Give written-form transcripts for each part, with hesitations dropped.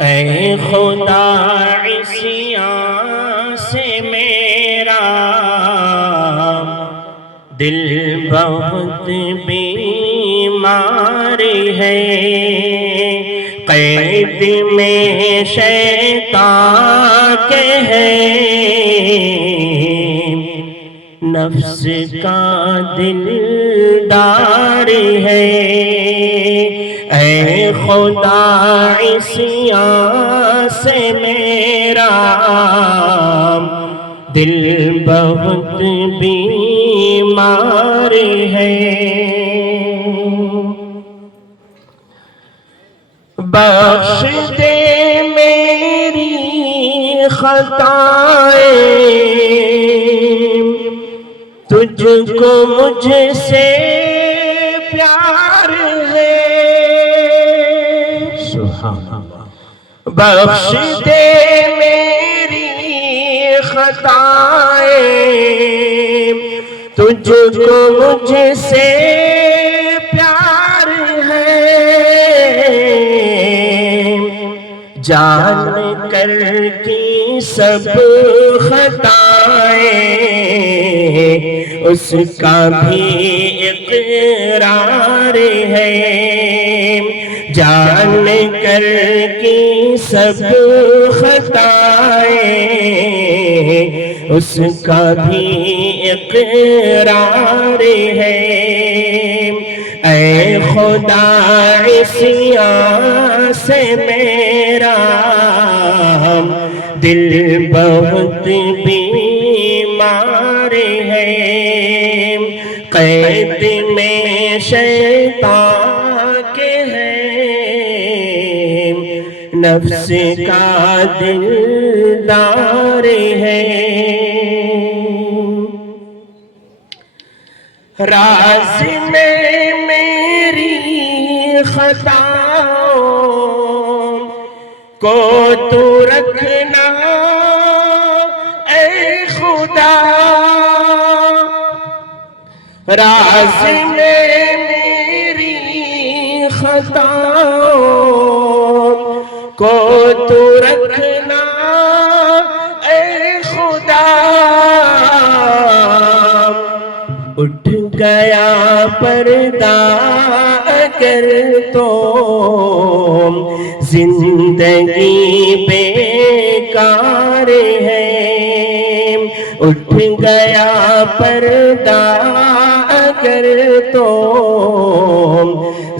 اے خدا عصیان سے میرا دل بہت بیمار ہے، قید میں شیطان کے ہے، نفس کا دلدار ہے۔ اے خدا عصیان سے میرا دل بہت بیمار ہے، بخش دے میری خطائیں، تجھ کو مجھ سے پیار ہے، بخش دے میری خطائیں، تجھ کو مجھ سے پیار ہے، جان کر کی سب خطائیں اس کا بھی اقرار ہے، جان کر کی سب خطائیں اس کا بھی اقرار ہے۔ اے خدا عصیان سے میرا دل بہت بیمار ہے، قید میں شیطان کے ہے، نفس کا دلدار ہے، راز میں میری خطاؤں کو تو رکھنا اے خدا، راز میں میری خطاؤں کو تو رکھنا اے خدا، اٹھ گیا پردہ اگر تو زندگی بیکار ہے، اٹھ گیا پردہ اگر تو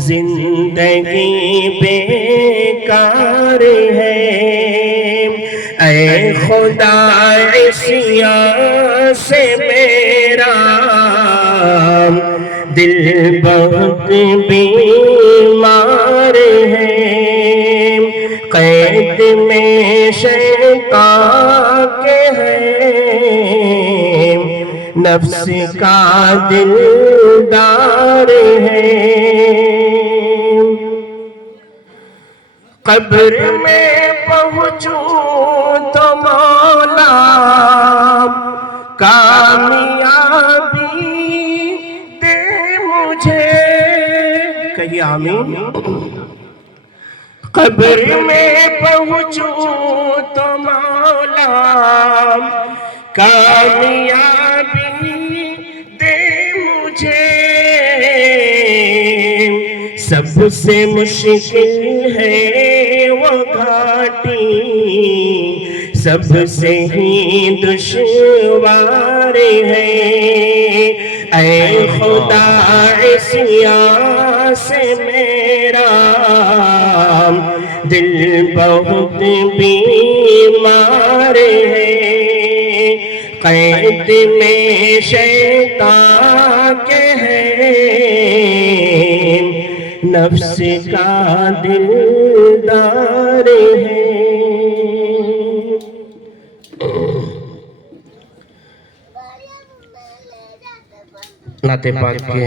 زندگی بیکار ہے۔ اے خدا عصیان سے میرا دل بہت بیمار ہے، قید میں شیطان کے ہے، نفس کا دلدار ہے، قبر میں پہنچوں تو مولا کامیابی دے مجھے، کہیے آمین۔ قبر میں پہنچوں تو مولا کامیابی دے مجھے، سب سے مشکل ہے وہ گھاٹی، سب سے ہی دشوار ہے، اے خدا عصیان سے میرا دل بہت بیمار ہے، قید میں شیطان کے ہے، نفس کا دلدار ہے۔ نعت پاک کے